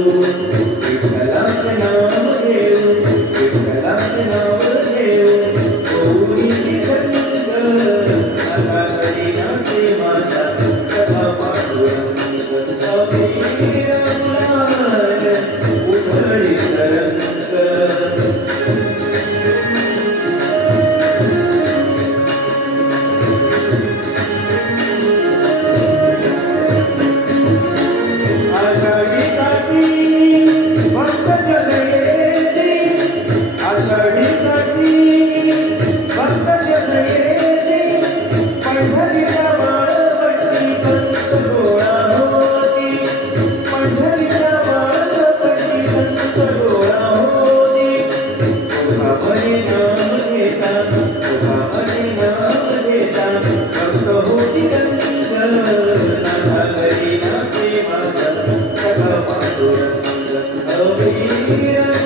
विठ्ठलाचे नाव घेऊ विठ्ठलाचे नाव घेऊ गौरीची संग आता करीनाचे माझा सखा पांडुरंग अबीर गुलाल उधळी तरंग Oh,